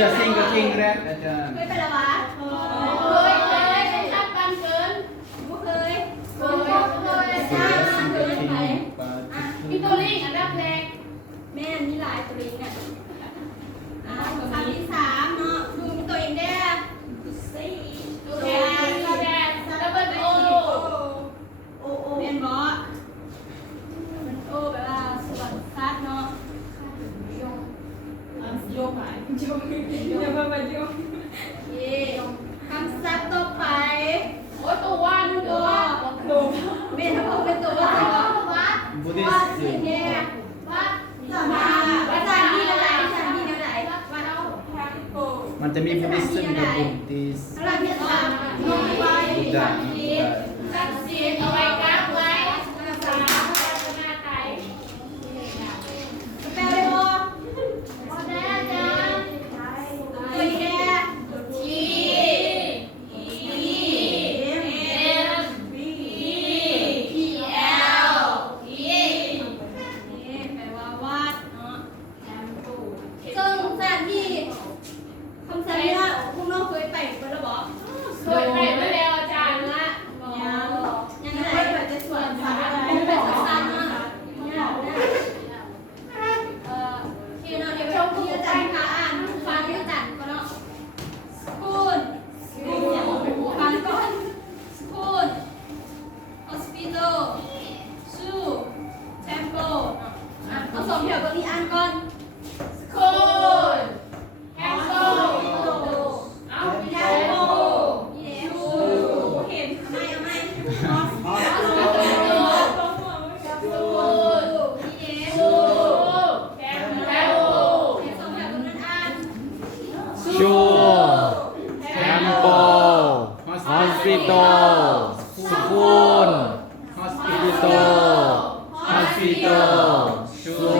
ชื่อซิงก็จริงแรกอาจารย์ เคยไปแล้ววะเคยชอบกันเกินไม่เคยเสือซิงก็จริงปลา พี่ตัวลิงอันดับแรกแม่มีหลายตัวลิงอ่ะคำที่3เนาะดูตัวเองได้สี่ตัวแดงดับเบิลโอแม่นบอมันโอแบบว่าส่วนซัดเนาะโยกไปโยกอย่ามาโยกเย่คำซัดต่อไปโอ้ตัวว่าเมนเขาเป็นตัวว่า บุติส ว่า ต์ สิ่งแย่ว่าสมาว่าจานดีอะไรจานดีอะไรว่าเอาแฮปปี้โก มันจะมีบุติสต์กับบุติสต์ อะไรเนี่ยค่ะลงไปจัดสีจัดสีเอาไว้กับไว้สาหน้าไทยแปลเลยบ่พอแน่จ้าตัวแย่ทีซึ่งสถานที่คำสั่งนี้พวกน้องเคยไปเปิดระบบเคยไปเมื่อแล้วอาจารย์ละยังไงแบบจะสวนสาธารณะเป็นสั้นๆนะที่เราเดี๋ยวที่อาจารย์พาอ่านฟังอาจารย์ก็เนาะสกูลฟังก่อนสกูล hospital zoo temple เอาสองแถวตัวนี้อ่านก่อนSchool, Temple, เอาไม่ได้โอ้ยูเห็นไม่เอาไม่ชูแทมโปฮอสพิทอลสคูลฮอสพิทอลชู